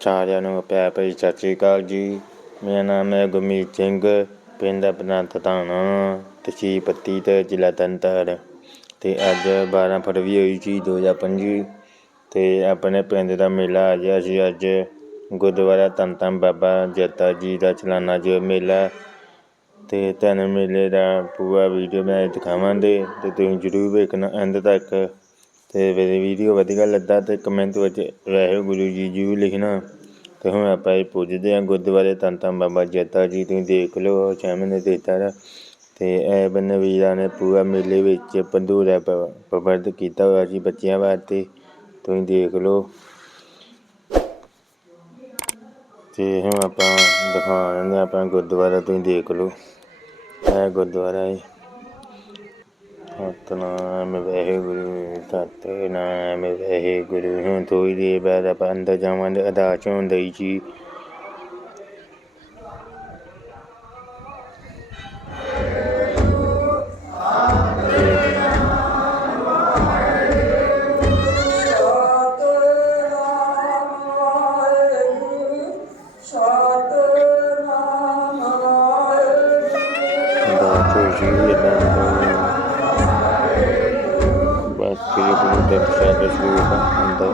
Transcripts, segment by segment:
ਸਾਰਿਆਂ ਨੂੰ ਪਿਆਰ ਭਰੀ ਸਤਿ ਸ਼੍ਰੀ ਅਕਾਲ ਜੀ। ਮੇਰਾ ਨਾਮ ਹੈ ਗੁਰਮੀਤ ਸਿੰਘ, ਪਿੰਡ ਆਪਣਾ ਤਤਾਣਾ ਤਹਿਸੀਲ ਪੱਤੀ ਤੇ ਜ਼ਿਲ੍ਹਾ ਤਰਨਤਾਰਨ। ਤੇ ਅੱਜ 12 ਫਰਵਰੀ ਹੋਈ ਸੀ 2025 ਤੇ ਆਪਣੇ ਪਿੰਡ ਦਾ ਮੇਲਾ ਆ ਗਿਆ ਸੀ। ਅੱਜ ਗੁਰਦੁਆਰਾ ਧੰਨ ਧੰਨ ਬਾਬਾ ਜੱਤਾ ਜੀ ਦਾ ਚਲਾਨਾ ਜੋ ਮੇਲਾ ਤੇ ਤੁਹਾਨੂੰ ਮੇਲੇ ਦਾ ਪੂਰਾ ਵੀਡੀਓ ਮੈਂ ਦਿਖਾਵਾਂਗੇ ਤੇ ਤੁਸੀਂ ਜਰੂਰ ਵੇਖਣਾ। ਐਂਡ ਤੱਕ ਅਤੇ ਵੀਡੀਓ ਵਧੀਆ ਲੱਗਾ ਅਤੇ ਕਮੈਂਟ ਵਿੱਚ ਵਾਹਿਗੁਰੂ ਜੀ, ਜਰੂਰ ਲਿਖਣਾ। ਅਤੇ ਹੁਣ ਆਪਾਂ ਇਹ ਪੁੱਜਦੇ ਹਾਂ ਗੁਰਦੁਆਰੇ ਧੰਨ ਧੰਨ ਬਾਬਾ ਜੱਤਾ ਜੀ, ਤੁਸੀਂ ਦੇਖ ਲਓ ਸਾਹਮਣੇ ਦਿੱਤਾ ਦਾ ਤੇ ਇਹ ਬੰਨੇ ਵੀਰਾਂ ਨੇ ਪੂਰਾ ਮੇਲੇ ਵਿੱਚ ਪੰਦੂਰਾ ਪ- ਪ੍ਰਬੰਧ ਕੀਤਾ ਹੋਇਆ ਜੀ ਬੱਚਿਆਂ ਵਾਸਤੇ, ਤੁਸੀਂ ਦੇਖ ਲਓ। ਤੇ ਹੁਣ ਆਪਾਂ ਦਿਖਾ ਦਿਖਾਉਂਦੇ ਆਪਾਂ ਗੁਰਦੁਆਰਾ ਤੁਸੀਂ ਦੇਖ ਲਓ। ਇਹ ਗੁਰਦੁਆਰਾ ਹੈ। ਸਤਨਾਮ ਵਾਹਿਗੁਰੂ ਸਤਨਾਮ ਵਾਹਿਗੁਰੂ ਹੁਣ ਥੋੜੀ ਦੇਰ ਬਾਅਦ ਆਪਾਂ ਅੰਦਰ ਜਾਵਾਂਗੇ ਅਦਾ ਚੋਂ ਦਈ ਜੀ। ਦੇ ਸਰੂਪ ਅੰਦਰ।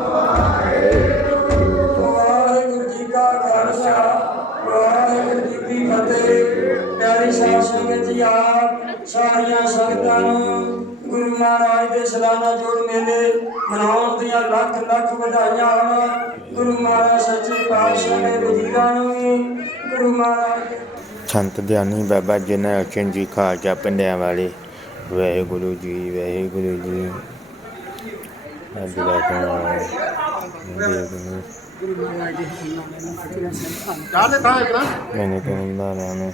ਵਾਹਿਗੁਰੂ ਜੀ ਕਾ ਖਾਲਸਾ ਵਾਹਿਗੁਰੂ ਜੀ ਕੀ ਫਤਿਹ। ਪਿਆਰੀ ਸਾਧ ਸੰਗਤ ਜੀ ਆਪ ਸਾਰੀਆਂ ਸੰਗਤਾਂ ਨੂੰ ਗੁਰੂ ਮਹਾਰਾਜ ਦੇ ਸਾਲਾਨਾ ਜੋੜ ਮੇਲੇ ਮਨਾਉਣ ਦੀਆਂ ਲੱਖ ਲੱਖ ਵਧਾਈਆਂ ਹੋਣ ਗੁਰੂ ਮਹਾਰਾਜ ਸੱਚੇ ਪਾਤਸ਼ਾਹ ਦੇ ਵਜ਼ੀਰਾਂ ਨੂੰ ਵੀ ਗੁਰੂ ਮਹਾਰਾਜ ਦੇ ਸੰਤ ਗਿਆਨੀ ਬਾਬਾ ਜਨਾਰਦਨ ਜੀ ਖਾਲਸਾ ਪਿੰਡਿਆਂ ਵਾਲੇ। ਵਾਹਿਗੁਰੂ ਜੀ ਵਾਹਿਗੁਰੂ ਜੀ। ਅੱਜ ਦਾ ਮੈਨੇ ਕਹਿੰਦਾ ਨਾ। ਨੂੰ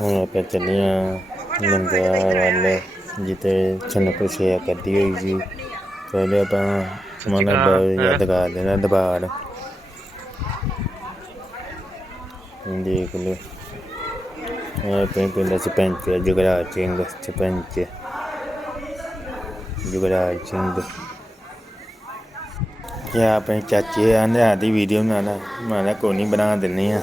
ਹੁਣ ਆਪਾਂ ਚੱਲੇ ਹਾਂ ਲੰਗਰ ਵੱਲ ਜਿੱਥੇ ਚੰਨਪੁਰ ਸੇਵਾ ਕਰਦੀ ਹੋਈ ਜੀ ਪਹਿਲੇ ਆਪਾਂ ਮਨ ਬਾਰੇ ਯਾਦਗਾਰ ਦੇਣਾ ਦਬਾਰ ਦੇਖ ਲਓ। ਇਹ ਪਿੰਡ ਪਿੰਡ ਦਾ ਸਰਪੰਚ ਹੈ ਸਿੰਘ ਸਰਪੰਚ ਜੁਗਰਾਜ ਸਿੰਘ ਇਹ ਆਪਣੇ ਚਾਚੇ ਆਂਦੇ ਆਦੀ ਵੀਡੀਓ ਬਣਾਣਾ ਮਾਨਾ ਕੋਈ ਨਹੀਂ ਬਣਾ ਦਿੰਨੇ ਆ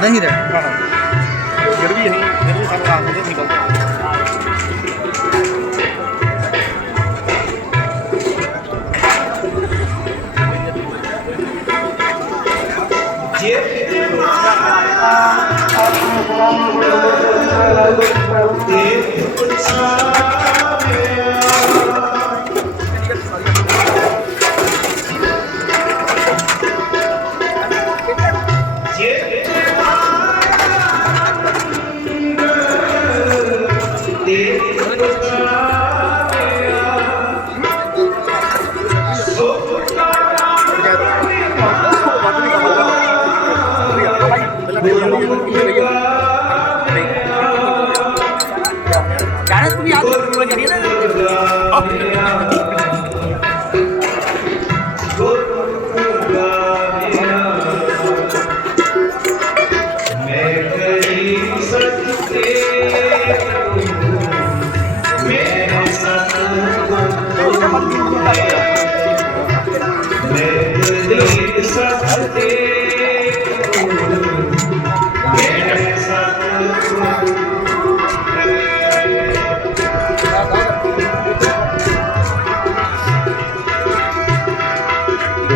नहीं रहे गर्मी यही गर्मी सारे रात में निकलते हैं Yeah.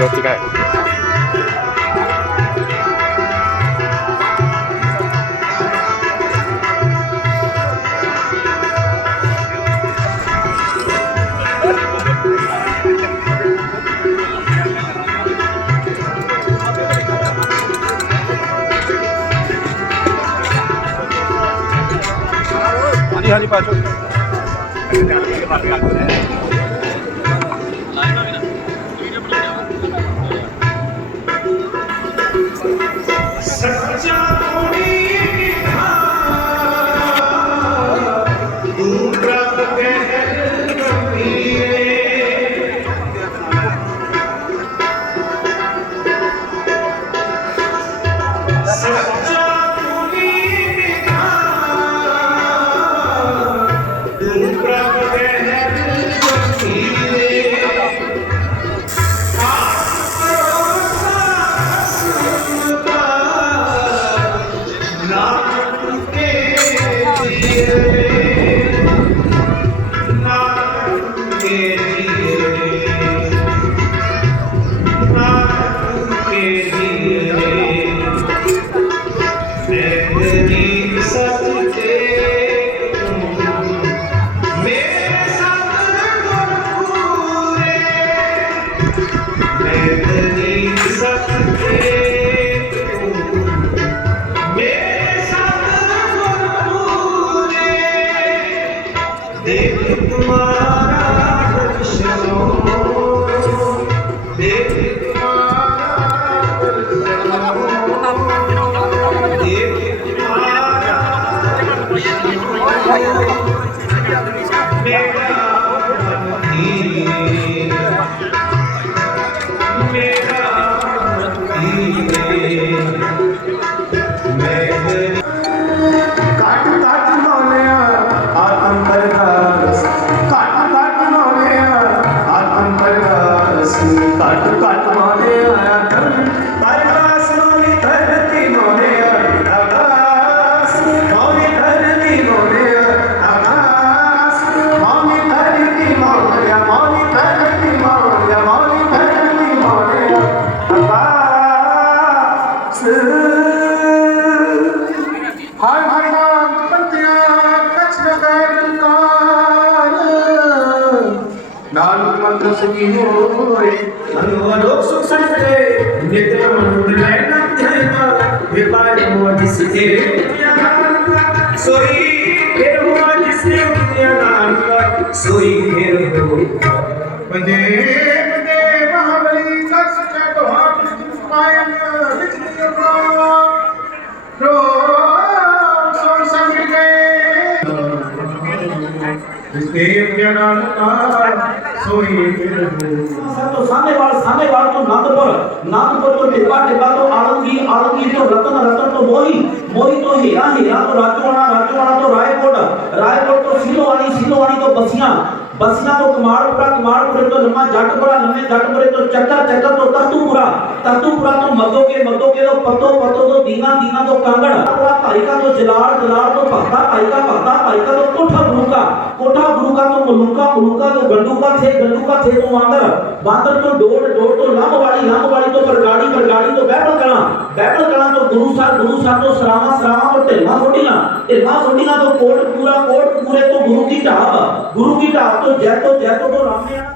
れ違いハリ。जिसके सोई फिर हुआ जिसने उठिया नाम का सोई फिर हुआ बंदे बंदे महाबली का सच्चा तो हाँ बिजली पायन बिजली अपना रो सोन संग गए जिसके उठिया नाम का सोई फिर हुआ तो सामने वाल सामने वाल तो नंदपुर नंदपुर तो नेपाल नेपाल तो आलमगी आलमगी तो रतन મોઈ મોઈ તો હીરા હીરા તો રાત્રોણા રાત્રોણા તો રાયકોટ રાયકોટ તો સિલોવાણી સિલોવાણી તો બસિયા बसना तो कुमारपुरा, कुमारपुरे तो लम्मा जाटपुरा, लम्मे जाटपुरे तो चक्कर चक्कर तो तत्तुपुरा तत्तुपुरा तो मदो के मदो के तो पतो पतो तो दीना दीना तो कांगड़ पूरा ताइका तो जलार जलार तो भक्ता ताइका भक्ता ताइका तो कोठा भूका कोठा भूका तो मुलुका मुलुका तो गंडूका थे गंडूका थे तो वांदर वांदर तो डोर डोर तो लम वाली लम वाली तो परगाड़ी परगाड़ी तो बैठो करा बैठो ਗੁਰੂ ਸਾਹਿਬ ਗੁਰੂ ਸਾਹਿਬ ਤੋਂ ਸਰਾਵਾ ਸਰਾਵਾ ਪਰ ਢਿਲਵਾ ਛੋਟੀਆਂ ਢਿਲਵਾ ਛੋਟੀਆਂ ਤੋਂ ਕੋਟ ਪੂਰਾ ਕੋਟ ਪੂਰੇ ਤੋਂ ਗੁਰੂ ਦੀ ਢਾਬ ਗੁਰੂ ਦੀ ਢਾਬ ਤੋਂ ਜੈ ਤੋਂ ਜੈ ਤੋਂ ਰਾਮਿਆ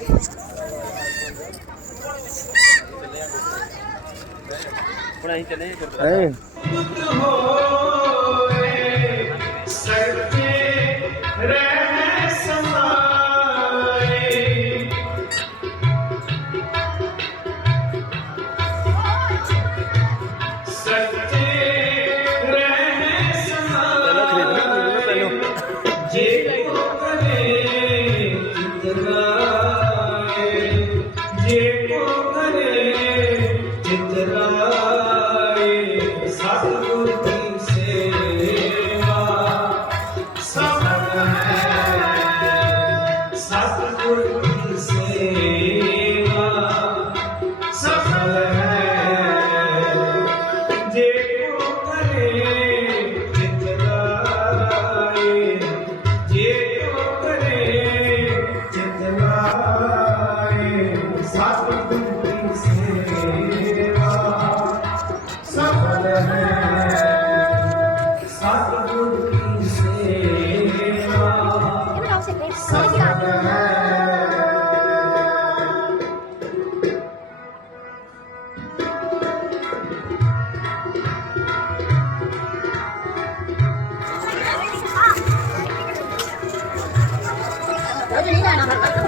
Yeah. अपना ही चले ये 你俩能不？